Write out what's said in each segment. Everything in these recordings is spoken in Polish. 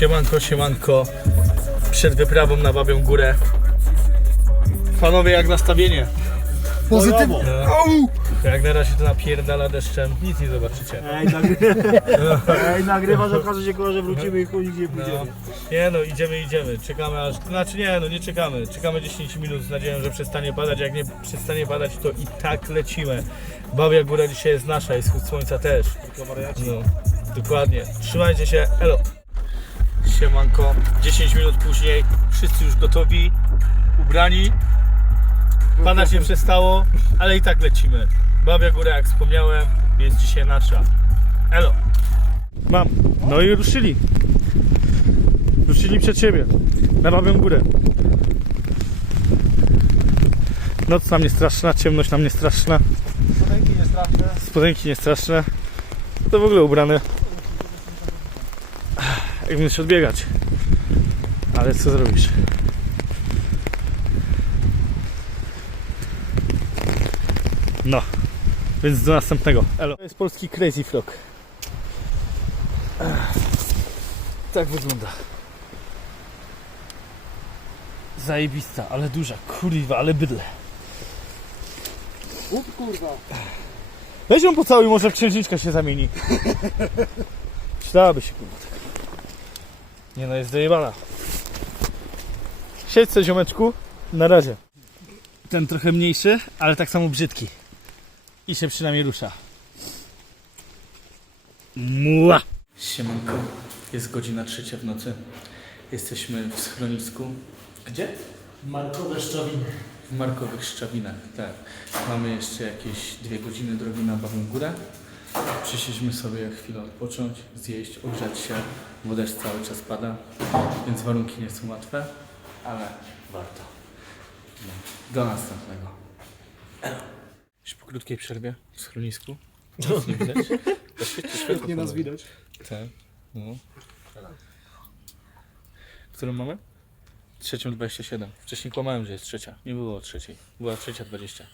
Siemanko, siemanko. Przed wyprawą na Babią Górę. Panowie, jak nastawienie? Pozytywnie. No, jak na razie to napierdala deszczem, nic nie zobaczycie. Ej, nagry... Ej nagrywasz, okaże się, kurwa, że wrócimy i chuj nigdzie nie No, pójdziemy. nie no, idziemy, idziemy. Czekamy aż. Znaczy nie, no nie czekamy. Czekamy 10 minut z nadzieją, że przestanie padać. Jak nie przestanie padać, to i tak lecimy. Babia Góra dzisiaj jest nasza i wschód słońca też. No, dokładnie. Trzymajcie się, elo. Siemanko. 10 minut później, wszyscy już gotowi, ubrani. Pana się przestało, ale i tak lecimy. Babia Góra, jak wspomniałem, jest dzisiaj nasza. Elo. Mam. No i ruszyli. Ruszyli przed siebie. Na Babią Górę. Noc nam nie straszna, ciemność nam nie straszna, Ręki nie straszne. spodenki nie straszne. To w ogóle ubrane. Jak będziesz odbiegać. Ale co zrobisz? No. Więc do następnego. Elo. To jest polski Crazy Frog. Tak wygląda. Zajebista, ale duża. Kurwa, ale bydle. Up, kurwa. Weź ją pocałuj, może w księżniczkę się zamieni. Przydałaby się kurwa. Nie no, jest dojebana. Siedź se ziomeczku. Na razie. Ten trochę mniejszy, ale tak samo brzydki. I się przynajmniej rusza. Mua! Siemanko. Jest godzina trzecia w nocy. Jesteśmy w schronisku. Gdzie? Markowe szczawiny. W Markowych Szczawinach, tak. Mamy jeszcze jakieś dwie godziny drogi na Bawą Górę. Przyszliśmy sobie chwilę odpocząć, zjeść, ogrzać się. Bo deszcz cały czas pada, więc warunki nie są łatwe, ale warto. No. Do następnego. Już po krótkiej przerwie w schronisku. Nic nie widać. Oświećcie światło. Nie nas widać. Tak. No. Którą mamy? Trzecią 27. Wcześniej kłamałem, że jest trzecia. Nie było trzeciej. Była trzecia 20.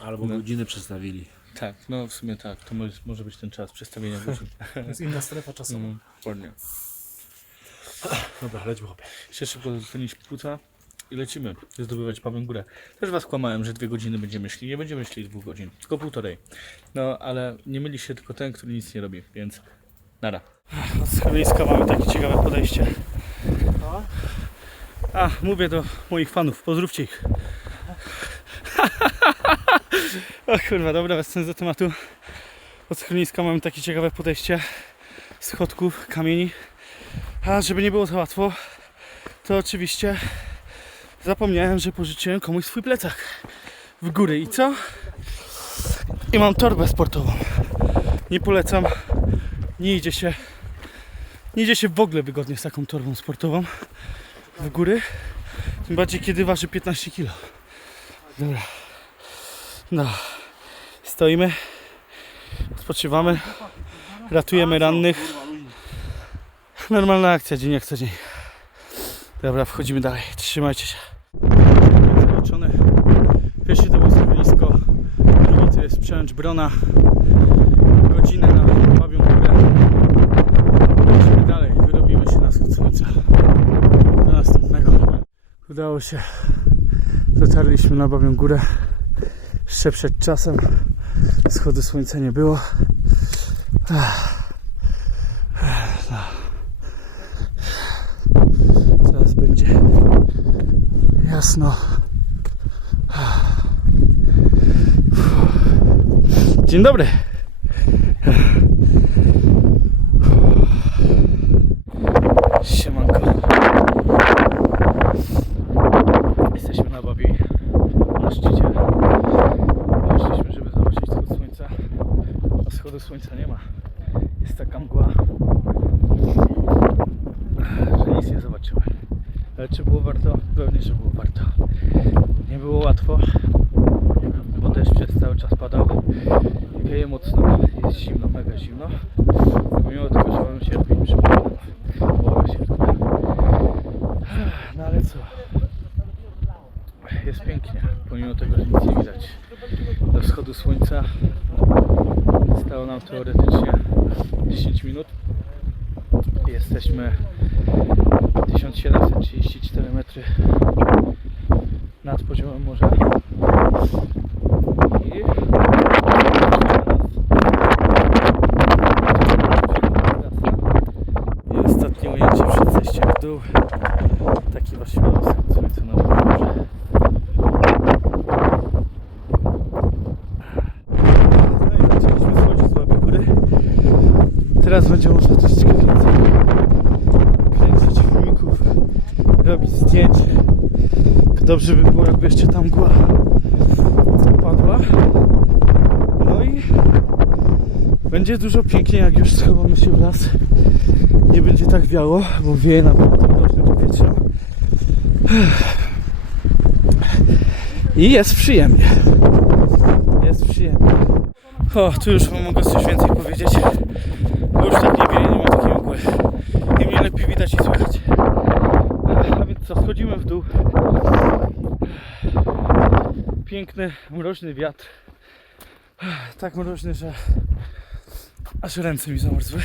Albo No. godziny przestawili. Tak, no w sumie tak. To może, może być ten czas przestawienia godzin. To jest inna strefa czasowa. Mm, Dokładnie. Dobra, leć chłopie. Jeszcze szybko dotknąć płuca i lecimy zdobywać Pawę Górę. Też was kłamałem, że dwie godziny będziemy szli. Nie będziemy szli dwóch godzin, tylko półtorej. No, ale nie myli się tylko ten, który nic nie robi, więc nara. Od schroniska mamy takie ciekawe podejście. No. A, mówię do moich fanów, pozdrówcie ich. O kurwa, dobra, bez sensu tematu. Od schroniska mamy takie ciekawe podejście. Schodków, kamieni. A żeby nie było to łatwo, to oczywiście zapomniałem, że pożyczyłem komuś swój plecak w góry. I co? I mam torbę sportową. Nie polecam. Nie idzie się. Nie idzie się w ogóle wygodnie z taką torbą sportową w góry. Tym bardziej kiedy waży 15 kg. Dobra. No. Stoimy. Odpoczywamy. Ratujemy rannych. Normalna akcja, dzień jak co dzień. Dobra, wchodzimy dalej. Trzymajcie się. Zaliczone. Pierwszy to było schronisko. Drugi to jest przełęcz Brona. Godzinę na Babią Górę. Lecimy dalej. Wyrobimy się na wschód. Do następnego. Udało się. Dotarliśmy na Babią Górę. Jeszcze przed czasem. Wschodu słońca nie było. Zaraz będzie jasno. Dzień dobry. Siemanko. Jesteśmy na Babi, na szczycie. Wyszliśmy, żeby zobaczyć wschód słońca. A wschodu słońca nie ma. Jest taka mgła, że nic nie zobaczymy. Ale czy było że było warto. Nie było łatwo, bo deszcz przez cały czas padał. Wieje mocno, jest zimno, mega zimno. Pomimo tego, że mamy sierpień, przypominam, połowę sierpnia. No ale co? Jest pięknie, pomimo tego, że nic nie widać. Do wschodu słońca zostało nam teoretycznie 10 minut. Jesteśmy 1734 metry nad poziomem morza. I I ostatnie ujęcie przed zejściem w dół. Taki właśnie ma słońce na morze. No i zaczęliśmy schodzić z łapy góry. Teraz będzie można troszeczkę więcej kręcić filmików, robić zdjęć. Tylko Dobrze by było, jakby jeszcze tam mgła padła. No i będzie dużo piękniej, jak już schowamy się w las. Nie będzie tak wiało, bo wieje naprawdę mroźnym powietrzem. I jest przyjemnie. Jest przyjemnie. O, tu już mogę coś więcej powiedzieć. Bo już tak nie wieje, nie ma takiej mgły. I mnie lepiej widać i słychać. A więc co, wchodzimy w dół. Piękny, mroźny wiatr. Tak mroźny, że aż ręce mi zamarzły.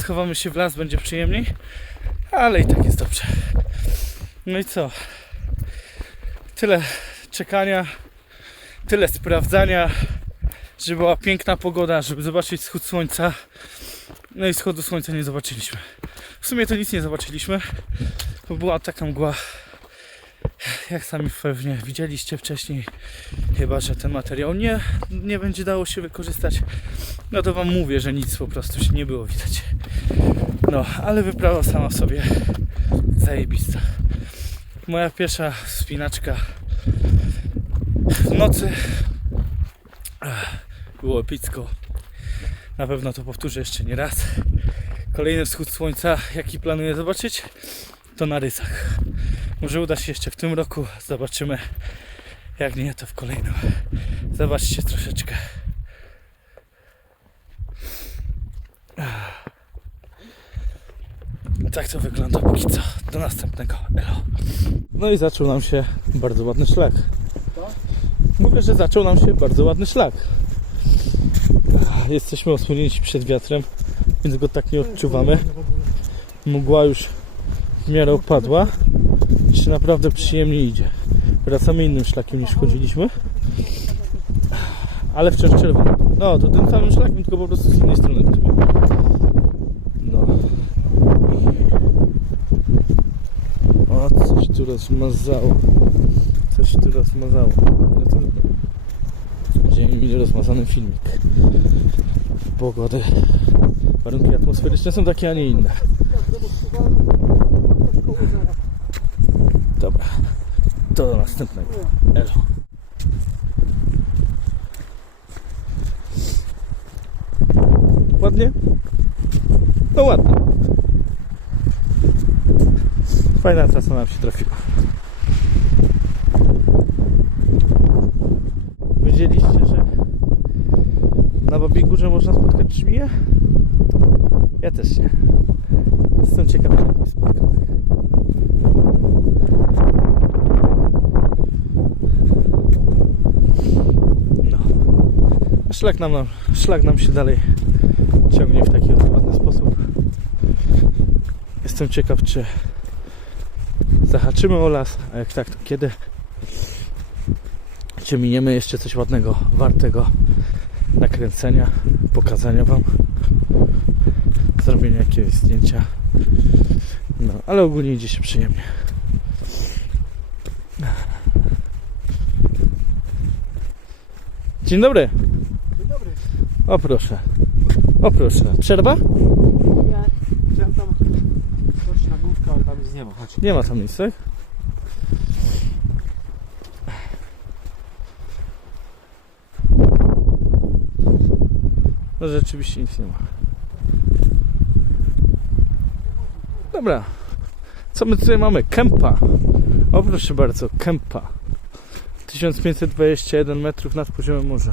Schowamy się w las, będzie przyjemniej. Ale i tak jest dobrze. No i co? Tyle czekania, tyle sprawdzania, żeby była piękna pogoda, żeby zobaczyć wschód słońca. No i wschodu słońca nie zobaczyliśmy. W sumie to nic nie zobaczyliśmy, bo była taka mgła, jak sami pewnie widzieliście wcześniej. Chyba, że ten materiał nie, nie będzie dało się wykorzystać. No to wam mówię, że nic po prostu się nie było widać. No, ale wyprawa sama w sobie zajebista. Moja pierwsza wspinaczka w nocy. Było epicko. Na pewno to powtórzę jeszcze nie raz. Kolejny wschód słońca, jaki planuję zobaczyć, to na rysach. Może uda się jeszcze w tym roku. Zobaczymy. Jak nie, to w kolejnym. Zobaczcie troszeczkę. Tak to wygląda póki co. Do następnego. Elo. No i zaczął nam się bardzo ładny szlak. Mówię, że zaczął nam się bardzo ładny szlak. Jesteśmy osłonięci przed wiatrem, więc go tak nie odczuwamy. Mgła już w miarę opadła. Się naprawdę przyjemnie idzie. Wracamy innym szlakiem niż chodziliśmy. Ale wciąż czerwony. No, to tym samym szlakiem, tylko po prostu z innej strony. No. O, coś tu rozmazało. Coś tu rozmazało. No trudno. Będziemy mieli rozmazany filmik. Pogody. Warunki atmosferyczne są takie, a nie inne. Dobra. To do następnego. Elo. Ładnie? No ładnie. Fajna trasa nam się trafiła. Wiedzieliście, że na Babie Górze można spotkać żmiję? Ja też nie. Jestem ciekaw, jak spotkam. No. A Szlak nam, szlak nam się dalej ciągnie w taki oto ładny sposób. Jestem ciekaw, czy zahaczymy o las, a jak tak, to kiedy? Czy miniemy jeszcze coś ładnego, wartego nakręcenia, pokazania Wam, zrobienia jakiegoś zdjęcia. No, ale ogólnie idzie się przyjemnie. Dzień dobry. O proszę. O proszę. Przerwa? Nie. Chciałem tam coś na główkę, ale tam nic nie ma. Chodź. Nie ma tam nic, tak? No rzeczywiście nic nie ma. Dobra. Co my tutaj mamy? Kempa. O proszę bardzo, kempa. 1521 metrów nad poziomem morza.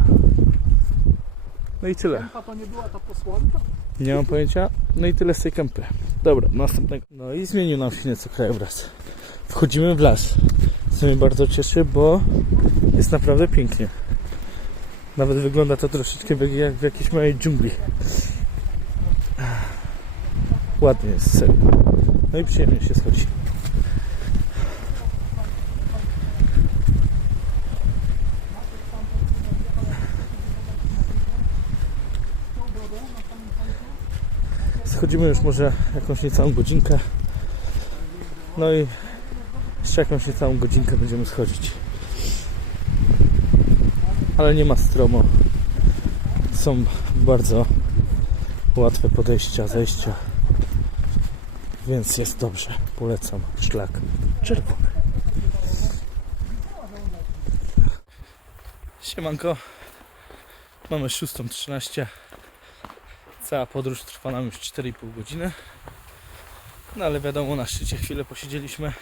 No i tyle. Kępa to nie była ta posłanka? Nie mam pojęcia. No i tyle z tej kępy. Dobra, następnego. No i zmienił nam się nieco krajobraz. Wchodzimy w las. Co mnie bardzo cieszy, bo jest naprawdę pięknie. Nawet wygląda to troszeczkę jak w jakiejś małej dżungli. ładnie jest serio. No i przyjemnie się schodzi. Schodzimy już może jakąś niecałą godzinkę. No i jeszcze jakąś niecałą godzinkę będziemy schodzić. Ale nie ma stromo. Są bardzo łatwe podejścia, zejścia. Więc jest dobrze. Polecam szlak czerwony. Siemanko. Mamy 6.13. Cała podróż trwa nam już 4,5 godziny. No ale wiadomo, na szczycie chwilę posiedzieliśmy.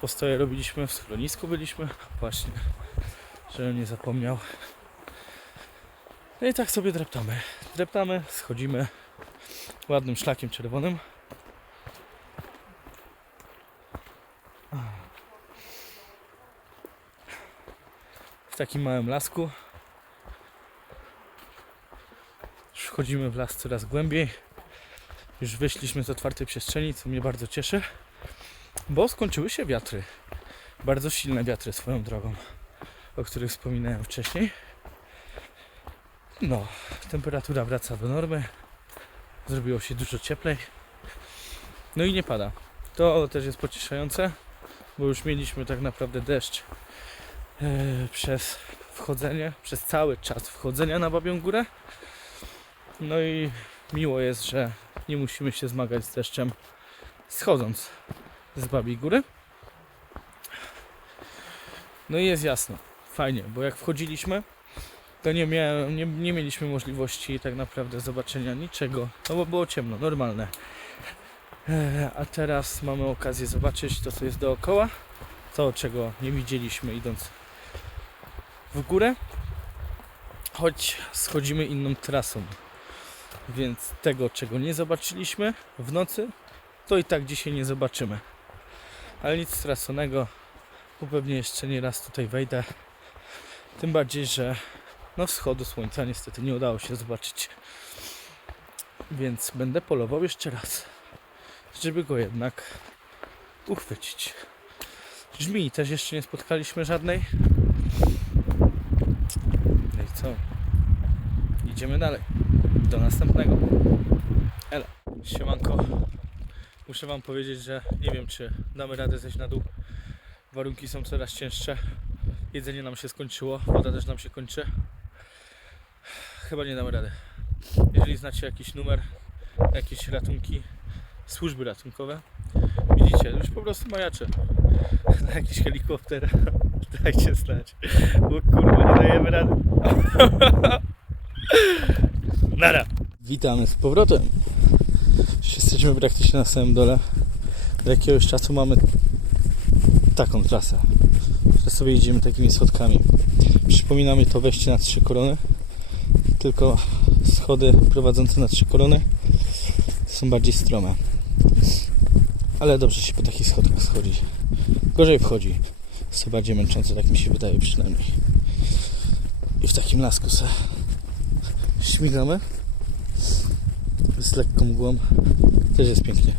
Postoje robiliśmy, w schronisku byliśmy. Właśnie, żebym nie zapomniał. No i tak sobie dreptamy. Dreptamy, schodzimy ładnym szlakiem czerwonym. W takim małym lasku. Już wchodzimy w las coraz głębiej. Już wyszliśmy z otwartej przestrzeni, co mnie bardzo cieszy, bo skończyły się wiatry. Bardzo silne wiatry swoją drogą, o których wspominałem wcześniej. No, temperatura wraca do normy. Zrobiło się dużo cieplej. No i nie pada. To też jest pocieszające, bo już mieliśmy tak naprawdę deszcz e, przez wchodzenie, przez cały czas wchodzenia na Babią Górę. No i miło jest, że nie musimy się zmagać z deszczem schodząc z Babiej Góry. No i jest jasno, fajnie, bo jak wchodziliśmy, to nie, miałem, nie, nie mieliśmy możliwości tak naprawdę zobaczenia niczego, no bo było ciemno, normalne. E, A teraz mamy okazję zobaczyć to, co jest dookoła, to, czego nie widzieliśmy idąc w górę, choć schodzimy inną trasą. Więc tego, czego nie zobaczyliśmy w nocy, to i tak dzisiaj nie zobaczymy. Ale nic straconego, bo pewnie jeszcze nie raz tutaj wejdę. Tym bardziej, że no wschodu słońca niestety nie udało się zobaczyć. Więc będę polował jeszcze raz, żeby go jednak uchwycić. Żmii też jeszcze nie spotkaliśmy żadnej. No i co? Idziemy dalej. Do następnego. Elo. Siemanko. Muszę Wam powiedzieć, że nie wiem, czy damy radę zejść na dół. Warunki są coraz cięższe. Jedzenie nam się skończyło, woda też nam się kończy. Chyba nie damy rady. Jeżeli znacie jakiś numer, jakieś ratunki, służby ratunkowe, widzicie, już po prostu majaczy na jakiś helikopter. Dajcie znać, bo kurwa nie dajemy rady. Witamy z powrotem. Jesteśmy praktycznie na samym dole. Od jakiegoś czasu mamy taką trasę, że sobie idziemy takimi schodkami. Przypomina mi to wejście na trzy korony, tylko schody prowadzące na trzy korony są bardziej strome. Ale dobrze się po takich schodkach schodzi. Gorzej wchodzi. Jest to bardziej męczące, tak mi się wydaje przynajmniej. I w takim lasku se śmigamy z lekką mgłą. Też jest pięknie.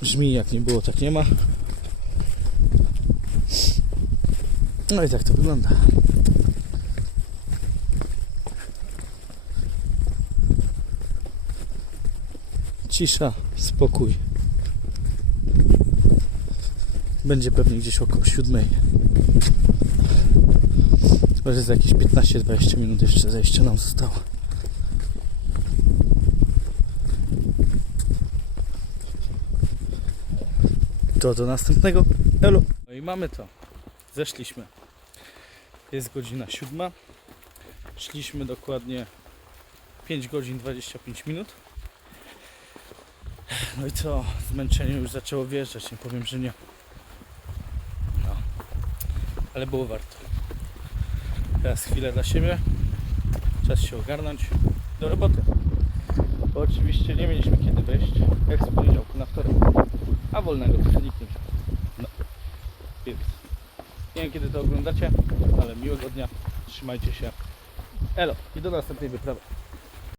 Brzmi jak nie było, tak nie ma. No i tak to wygląda. Cisza, spokój. Będzie pewnie gdzieś około siódmej. Chyba, że za jakieś 15-20 minut jeszcze zejście nam zostało. To do następnego. Elo. No i mamy to. Zeszliśmy. Jest godzina siódma. Szliśmy dokładnie 5 godzin 25 minut. No i co? Zmęczenie już zaczęło wjeżdżać. Nie powiem, że nie. No. Ale było warto. Teraz chwilę dla siebie. Czas się ogarnąć. Do roboty. Bo oczywiście nie mieliśmy kiedy wejść. Jak z poniedziałku na wtorek. A wolnego to nikt nie wziął. No. Więc nie wiem kiedy to oglądacie, ale miłego dnia. Trzymajcie się. Elo i do następnej wyprawy.